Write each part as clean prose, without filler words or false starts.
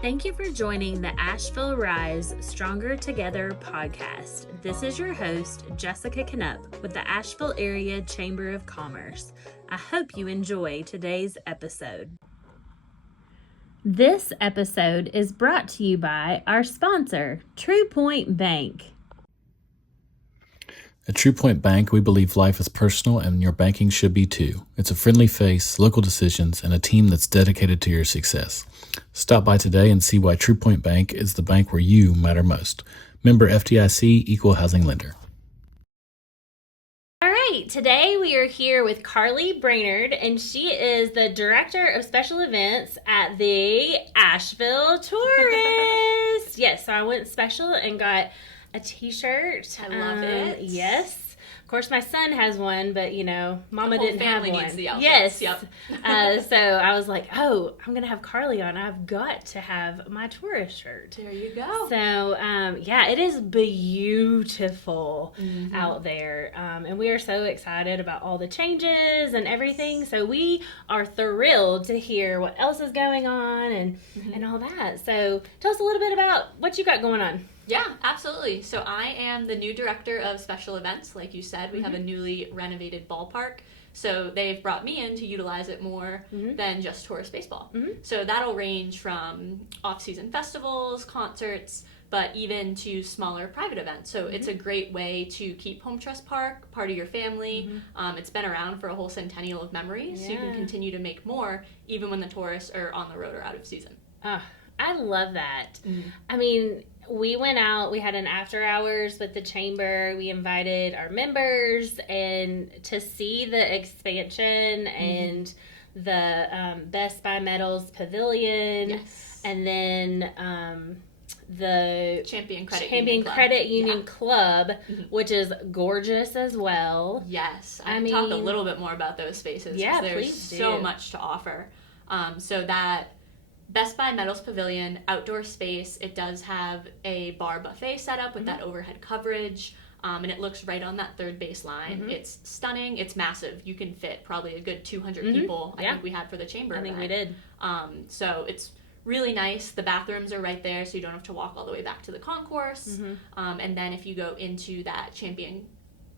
Thank you for joining the Asheville Rise Stronger Together podcast. This is your host, Jessica Knupp with the Asheville Area Chamber of Commerce. I hope you enjoy today's episode. This episode is brought to you by our sponsor, True Point Bank. At True Point Bank, we believe life is personal and your banking should be too. It's a friendly face, local decisions, and a team that's dedicated to your success. Stop by today and see why True Point Bank is the bank where you matter most. Member FDIC, Equal Housing Lender. All right, today we are here with Carlie Brainard, and she is the Director of Special Events at the Asheville Tourists. Yes, so I went special and got a t-shirt. I love it. Yes. Of course, my son has one, but, Mama didn't have one. Needs the outfits. Yes. Yep. So I was like, I'm going to have Carlie on. I've got to have my tourist shirt. There you go. So, it is beautiful out there. And we are so excited about all the changes and everything. So we are thrilled to hear what else is going on and all that. So tell us a little bit about what you got going on. Yeah, absolutely. So I am the new director of special events. Like you said, we have a newly renovated ballpark. So they've brought me in to utilize it more than just tourist baseball. So that'll range from off-season festivals, concerts, but even to smaller private events. So it's a great way to keep HomeTrust Park part of your family. It's been around for a whole centennial of memories, so you can continue to make more even when the tourists are on the road or out of season. I love that. I mean, we went out, we had an after hours with the chamber. We invited our members and to see the expansion and the Best Buy Metals Pavilion. Yes. And then the Champion Credit Union Club, which is gorgeous as well. Yes. I can talk a little bit more about those spaces. Yeah, there's please do. so much to offer. So that Best Buy Metals Pavilion outdoor space, it does have a bar buffet set up with that overhead coverage, and it looks right on that third base line. It's stunning. It's massive. You can fit probably a good 200 people. I think we had for the chamber event. We did. So it's really nice. The bathrooms are right there, so you don't have to walk all the way back to the concourse. And then if you go into that Champion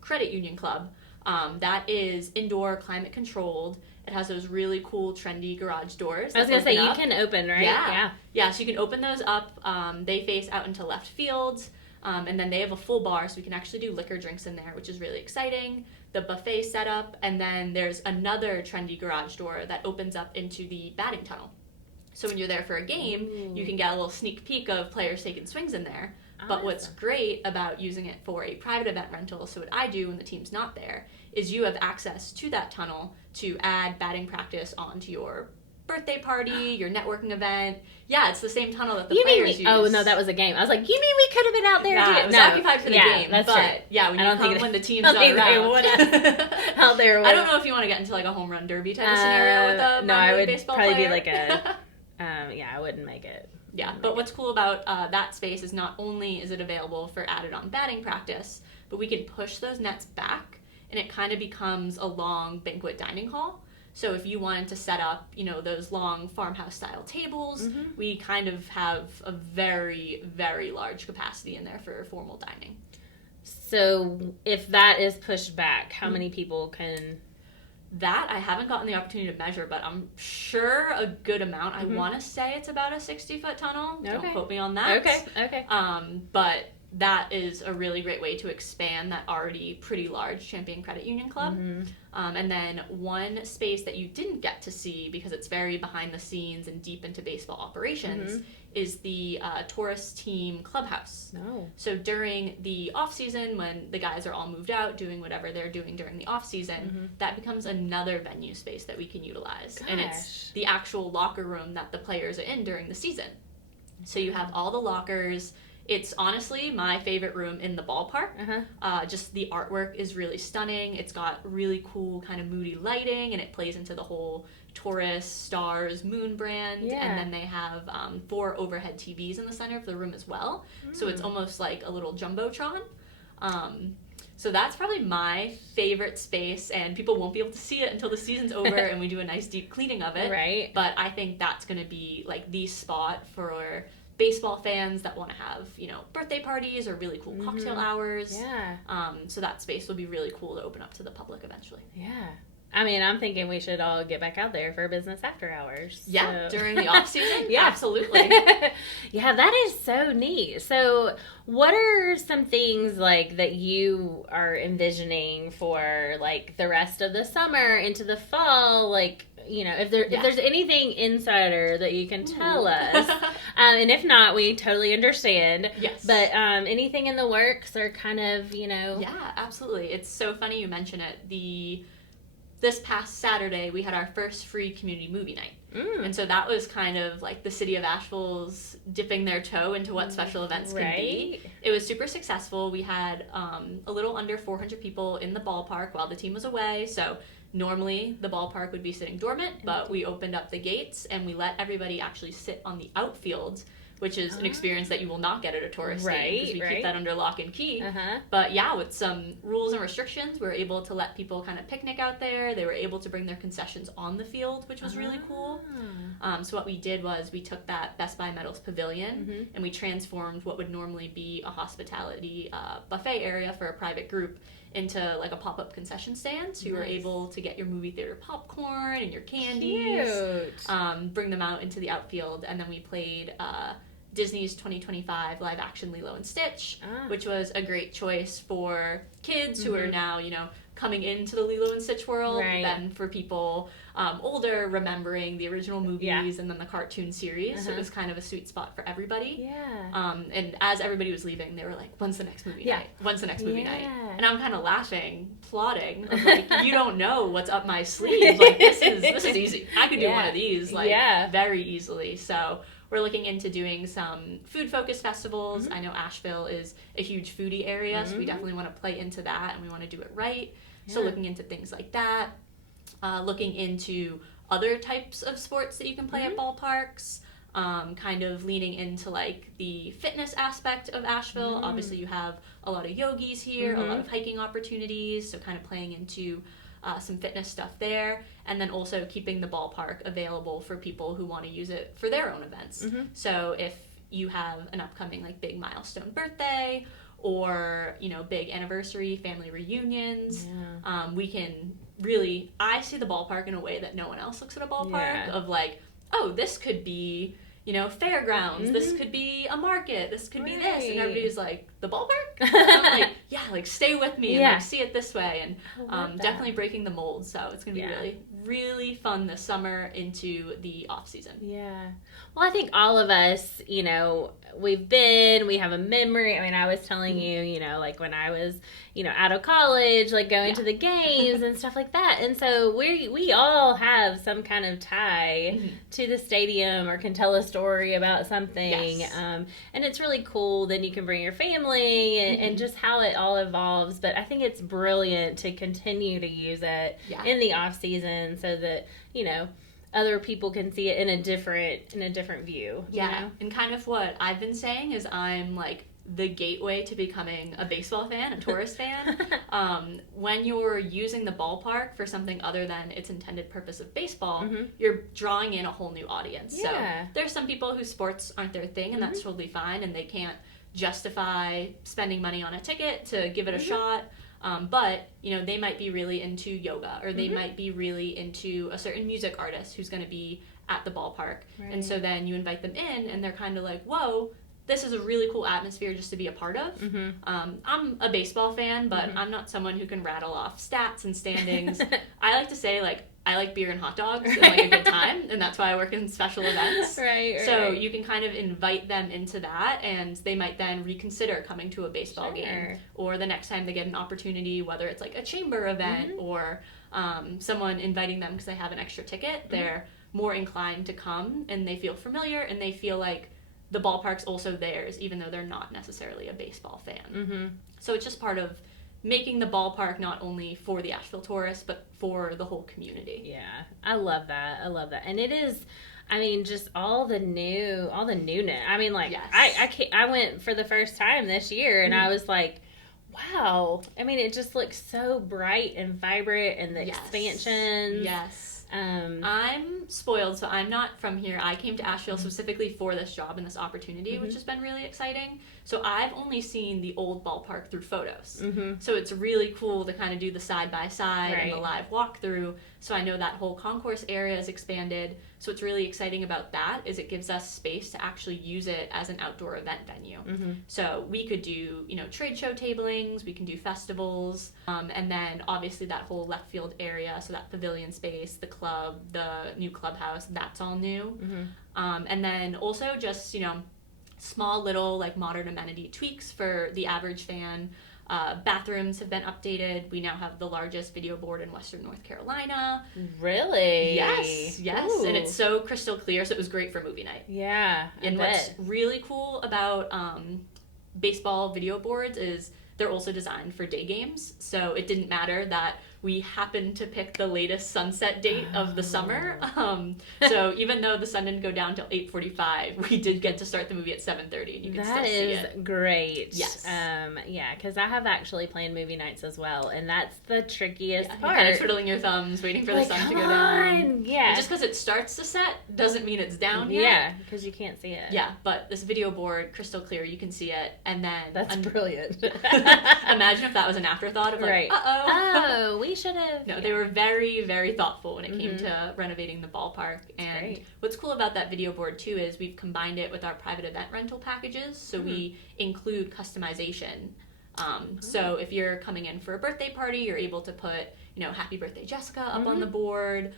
Credit Union Club, that is indoor, climate controlled. It has those really cool, trendy garage doors. I was going to say, you can open, right? Yeah, so you can open those up. They face out into left field. And then they have a full bar, so we can actually do liquor drinks in there, which is really exciting. The buffet setup, and then there's another trendy garage door that opens up into the batting tunnel. So when you're there for a game, you can get a little sneak peek of players taking swings in there. But what's great about using it for a private event rental, so what I do when the team's not there, is you have access to that tunnel to add batting practice onto your birthday party, your networking event. Yeah, it's the same tunnel that the players use. Oh, no, that was a game. I was like, you mean we could have been out there? Yeah, it was occupied for the game. That's but true. Yeah, when the team's not around. Out there. I don't know if you want to get into like a home run derby type of scenario with a minor league baseball player. No, I would probably be like I wouldn't make it. Yeah, but what's cool about that space is not only is it available for added on batting practice, but we can push those nets back and it kind of becomes a long banquet dining hall. So if you wanted to set up, those long farmhouse style tables, we kind of have a very, very large capacity in there for formal dining. So if that is pushed back, how many people can... That I haven't gotten the opportunity to measure, but I'm sure a good amount. I want to say it's about a 60-foot tunnel. Okay. Don't quote me on that. Okay. But that is a really great way to expand that already pretty large Champion Credit Union Club. And then one space that you didn't get to see because it's very behind the scenes and deep into baseball operations is the tourist team clubhouse. So during the off season, when the guys are all moved out doing whatever they're doing during the off season, that becomes another venue space that we can utilize. And it's the actual locker room that the players are in during the season. So you have all the lockers. It's honestly my favorite room in the ballpark. Just the artwork is really stunning. It's got really cool kind of moody lighting, and it plays into the whole Tourist, Stars, Moon brand. Yeah. And then they have 4 overhead TVs in the center of the room as well. So it's almost like a little jumbotron. So that's probably my favorite space, and people won't be able to see it until the season's over and we do a nice deep cleaning of it. Right. But I think that's going to be like the spot for baseball fans that want to have, birthday parties or really cool cocktail hours. Yeah. So that space will be really cool to open up to the public eventually. Yeah. I mean, I'm thinking we should all get back out there for business after hours. Yeah, during the off season? Yeah. Absolutely. Yeah, that is so neat. So what are some things like that you are envisioning for like the rest of the summer into the fall? Like, if there's anything insider that you can tell us, and if not, we totally understand. Yes. But anything in the works or kind of, Yeah, absolutely. It's so funny you mention it. This past Saturday, we had our first free community movie night. And so that was kind of like the city of Asheville's dipping their toe into what special events can be. It was super successful. We had a little under 400 people in the ballpark while the team was away. So normally the ballpark would be sitting dormant, but we opened up the gates and we let everybody actually sit on the outfield, which is an experience that you will not get at a tourist stadium because we keep that under lock and key. But yeah, with some rules and restrictions, we were able to let people kind of picnic out there. They were able to bring their concessions on the field, which was really cool. So what we did was we took that Best Buy Metals Pavilion and we transformed what would normally be a hospitality buffet area for a private group into like a pop-up concession stand, so you were able to get your movie theater popcorn and your candies. Cute. Bring them out into the outfield, and then we played Disney's 2025 live action Lilo and Stitch, which was a great choice for kids who are now, coming into the Lilo and Stitch world, then for people older, remembering the original movies and then the cartoon series. So it was kind of a sweet spot for everybody. And as everybody was leaving, they were like, when's the next movie night? When's the next movie night? And I'm kind of laughing, plotting, of like, you don't know what's up my sleeve. Like, this is easy. I could do one of these, very easily. So we're looking into doing some food-focused festivals. I know Asheville is a huge foodie area, so we definitely want to play into that, and we want to do it right. So looking into things like that. Looking into other types of sports that you can play at ballparks. Kind of leaning into like the fitness aspect of Asheville. Obviously you have a lot of yogis here, a lot of hiking opportunities, so kind of playing into some fitness stuff there, and then also keeping the ballpark available for people who want to use it for their own events. So if you have an upcoming like big milestone birthday or big anniversary family reunions, we can really, I see the ballpark in a way that no one else looks at a ballpark, of like, oh, this could be fairgrounds, this could be a market, this could be this, and everybody's like, the ballpark? And I'm like, yeah, like stay with me and like see it this way, and definitely breaking the mold. So it's gonna be really, really fun this summer into the off season. Well, I think all of us, we have a memory. I mean, I was telling you, like when I was, out of college, like going to the games and stuff like that. And so we all have some kind of tie to the stadium or can tell a story about something. And it's really cool. Then you can bring your family and just how it all evolves. But I think it's brilliant to continue to use it in the off season so that, other people can see it in a different view. And kind of what I've been saying is I'm like the gateway to becoming a baseball fan, a tourist fan. When you're using the ballpark for something other than its intended purpose of baseball, you're drawing in a whole new audience. So there's some people whose sports aren't their thing, and that's totally fine, and they can't justify spending money on a ticket to give it a shot. But, they might be really into yoga, or they might be really into a certain music artist who's going to be at the ballpark. And so then you invite them in, and they're kind of like, whoa, this is a really cool atmosphere just to be a part of. I'm a baseball fan, but I'm not someone who can rattle off stats and standings. I like to say, like, I like beer and hot dogs and like a good time, and that's why I work in special events. So you can kind of invite them into that, and they might then reconsider coming to a baseball game, or the next time they get an opportunity, whether it's like a chamber event or someone inviting them because they have an extra ticket, they're more inclined to come, and they feel familiar, and they feel like the ballpark's also theirs, even though they're not necessarily a baseball fan. So it's just part of making the ballpark not only for the Asheville tourists, but for the whole community. I love that. And it is, I mean, just all the newness. I mean, like, I went for the first time this year, and I was like, Wow. I mean, it just looks so bright and vibrant, and the expansions. Yes. Um, I'm spoiled, so I'm not from here. I came to Asheville specifically for this job and this opportunity, which has been really exciting. So I've only seen the old ballpark through photos. So it's really cool to kind of do the side-by-side and the live walkthrough. So I know that whole concourse area is expanded. So what's really exciting about that is it gives us space to actually use it as an outdoor event venue. So we could do, trade show tablings, we can do festivals, and then obviously that whole left field area, so that pavilion space, the club, the new clubhouse, that's all new. And then also just, small little like modern amenity tweaks for the average fan. Bathrooms have been updated. We now have the largest video board in Western North Carolina. Really? Yes. Ooh. And it's so crystal clear, so it was great for movie night. Yeah. And what's really cool about baseball video boards is they're also designed for day games. So it didn't matter that we happened to pick the latest sunset date of the summer. So even though the sun didn't go down till 8:45, we did get to start the movie at 7:30, and you can still see it. That is great. Yes. Yeah, because I have actually planned movie nights as well, and that's the trickiest You're part. kind of twiddling your thumbs, waiting for the sun to go come down. on! Yeah. And just because it starts to set doesn't mean it's down yet. Yeah, because you can't see it. Yeah, but this video board, crystal clear, you can see it, and then That's brilliant. imagine if that was an afterthought of like, Right. Oh, we should have. No, they were very, very thoughtful when it came to renovating the ballpark. And great. what's cool about that video board too is we've combined it with our private event rental packages, so we include customization. So if you're coming in for a birthday party, you're able to put, Happy Birthday Jessica up on the board.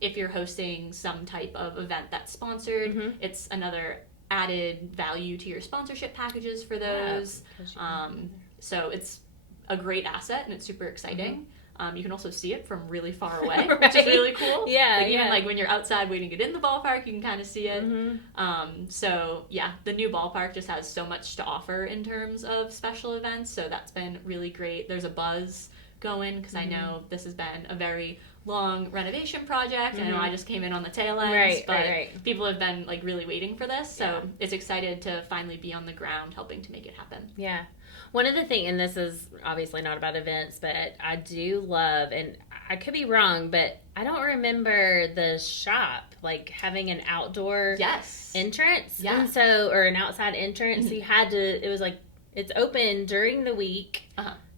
If you're hosting some type of event that's sponsored, it's another added value to your sponsorship packages for those. So it's a great asset, and it's super exciting. You can also see it from really far away, which is really cool. Yeah, Even like when you're outside waiting to get in the ballpark, you can kind of see it. So yeah, the new ballpark just has so much to offer in terms of special events. So that's been really great. There's a buzz going because I know this has been a very long renovation project. I know I just came in on the tail end, but people have been like really waiting for this. So it's excited to finally be on the ground helping to make it happen. Yeah. One of the things, and this is obviously not about events, but I do love, and I could be wrong, but I don't remember the shop like having an outdoor entrance. Yeah. And so, or an outside entrance. So you had to, it was like, it's open during the week.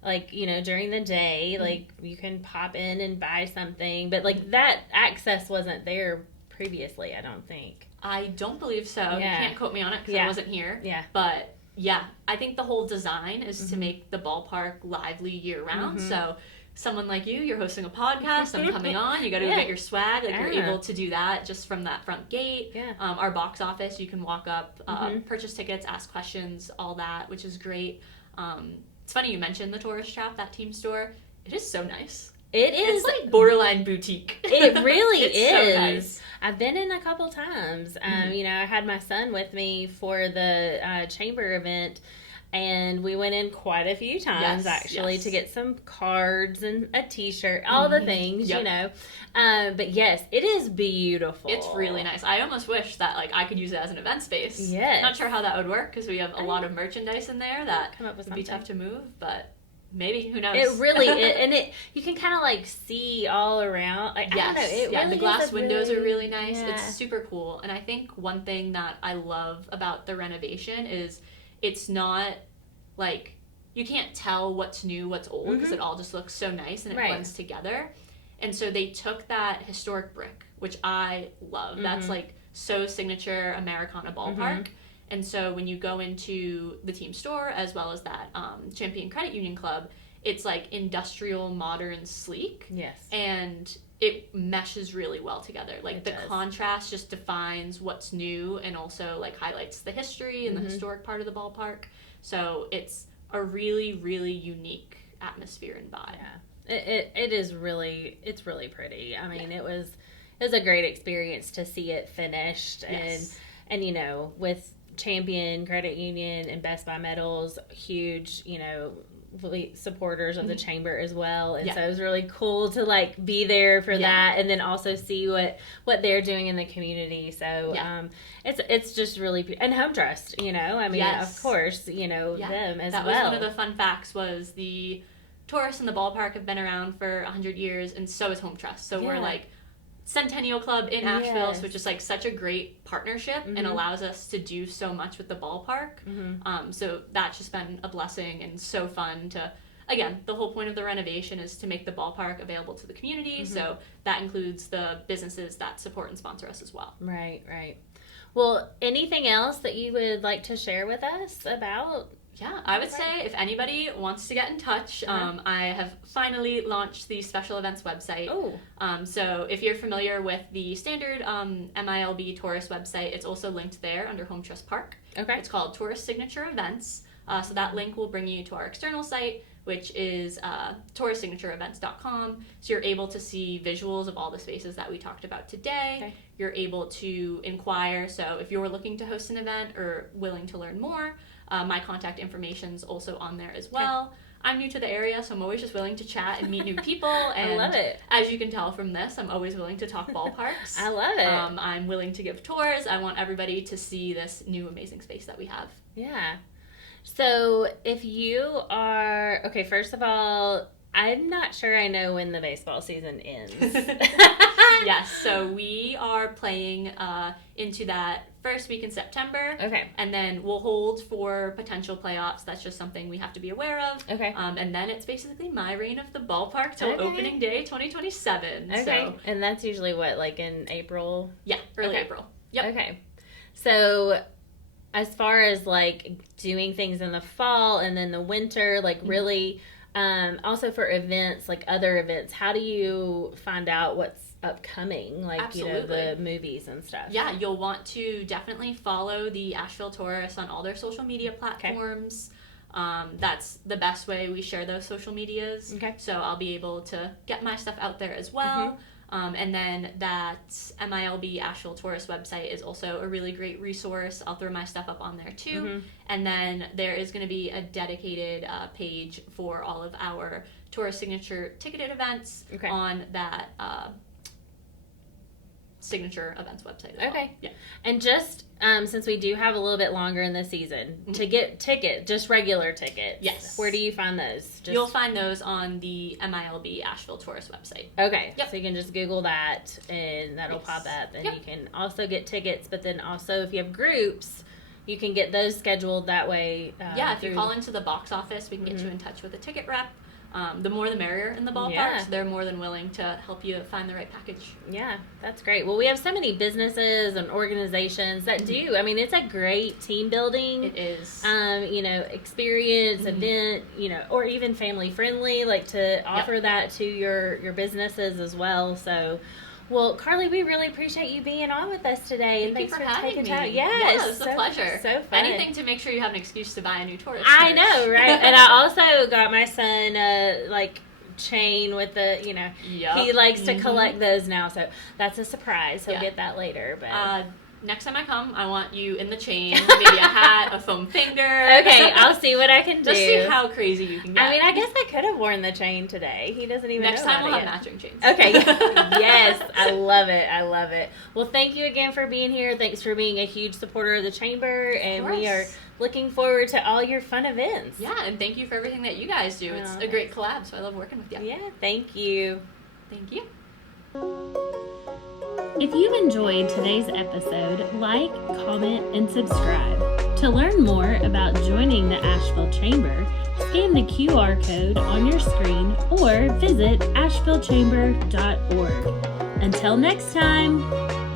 Like, during the day, like you can pop in and buy something, but like that access wasn't there previously, I don't think. I don't believe so. You can't quote me on it because I wasn't here. Yeah. But yeah, I think the whole design is to make the ballpark lively year round. So someone like you're hosting a podcast, I'm coming on, you got to go get your swag. Like you're able to do that just from that front gate. Yeah. Our box office, you can walk up, purchase tickets, ask questions, all that, which is great. It's funny you mentioned the tourist trap, that team store. It is so nice. It is. It's like borderline boutique. It really is. So nice. I've been in a couple times. I had my son with me for the chamber event, and we went in quite a few times to get some cards and a t-shirt, all the things, But yes, it is beautiful. It's really nice. I almost wish that I could use it as an event space. Yes. Not sure how that would work because we have a lot of merchandise in there that would be something. tough to move, but maybe, who knows? It really is, you can kind of see all around. I don't know. It really the glass windows are really nice. Yeah. It's super cool. And I think one thing that I love about the renovation is it's not you can't tell what's new, what's old, because it all just looks so nice and it blends together. And so they took that historic brick, which I love. That's so signature Americana ballpark. And so when you go into the team store, as well as that Champion Credit Union Club, it's industrial, modern, sleek. Yes. And it meshes really well together. The contrast just defines what's new and also highlights the history and the historic part of the ballpark. So it's a really, really unique atmosphere and vibe. Yeah. It's really pretty. I mean, it was a great experience to see it finished. And with Champion Credit Union and Best Buy medals, huge, supporters of the chamber as well, and Yeah. so it was really cool to like be there for that, and then also see what they're doing in the community. So it's just really, and HomeTrust, you know, I mean, of course, you know, them as well. That was one of the fun facts, was the tourists in the ballpark have been around for 100 years, and so is HomeTrust. So we're like Centennial Club in Asheville, so it's just like such a great partnership and allows us to do so much with the ballpark. So that's just been a blessing and so fun to, again, the whole point of the renovation is to make the ballpark available to the community. So that includes the businesses that support and sponsor us as well. Right. Well, anything else that you would like to share with us about? Yeah, I would say if anybody wants to get in touch, I have finally launched the special events website. So if you're familiar with the standard MILB tourist website, it's also linked there under HomeTrust Park. It's called Tourist Signature Events. So that link will bring you to our external site, which is touristsignatureevents.com. So you're able to see visuals of all the spaces that we talked about today. You're able to inquire. So if you're looking to host an event or willing to learn more, my contact information's also on there as well. I'm new to the area, so I'm always just willing to chat and meet new people. And I love it. As you can tell from this, I'm always willing to talk ballparks. I love it. I'm willing to give tours. I want everybody to see this new amazing space that we have. Yeah. So if you are, okay, first of all, I'm not sure I know when the baseball season ends. Yes, so we are playing into that first week in September. And then we'll hold for potential playoffs. That's just something we have to be aware of. And then it's basically my reign of the ballpark till opening day 2027. So, and that's usually what, like in April? Yeah, early April. Okay. So as far as like doing things in the fall and then the winter, like really, also for events, like other events, how do you find out what's upcoming, like you know, the movies and stuff? Yeah, you'll want to definitely follow the Asheville Tourists on all their social media platforms. That's the best way we share those social medias. So I'll be able to get my stuff out there as well. And then that MILB Asheville Tourist website is also a really great resource. I'll throw my stuff up on there too. And then there is going to be a dedicated page for all of our tourist signature ticketed events on that signature events website as well. Yeah. And just since we do have a little bit longer in the season, to get just regular tickets, where do you find those? You'll find those on the MILB Asheville Tourist website. So you can just Google that and that'll pop up, and you can also get tickets, but then also if you have groups, you can get those scheduled that way. If you call into the box office, we can get you in touch with a ticket rep. The more the merrier in the ballpark. So they're more than willing to help you find the right package. Yeah, that's great. Well, we have so many businesses and organizations that do. I mean, it's a great team building. It is. You know, experience, event, you know, or even family friendly, like to offer that to your businesses as well. So, well, Carlie, we really appreciate you being on with us today. And Thanks for having me. Time. Yes, it was a pleasure. So fun. Anything to make sure you have an excuse to buy a new tourist I know, right? And I also got my son like chain with the, you know, he likes to collect those now, so that's a surprise. He'll get that later. But next time I come, I want you in the chain, maybe a hat, a foam finger. Okay, I'll see what I can do. Just see how crazy you can get. I mean, I guess I could have worn the chain today. He doesn't even Next know time we'll have yet. matching chains. Okay. Yes, I love it. I love it. Well, thank you again for being here. Thanks for being a huge supporter of the Chamber, and we are looking forward to all your fun events. Yeah, and thank you for everything that you guys do. It's a great collab, so I love working with you. Yeah, thank you. Thank you. If you've enjoyed today's episode, like, comment, and subscribe. To learn more about joining the Asheville Chamber, scan the QR code on your screen or visit ashevillechamber.org. Until next time!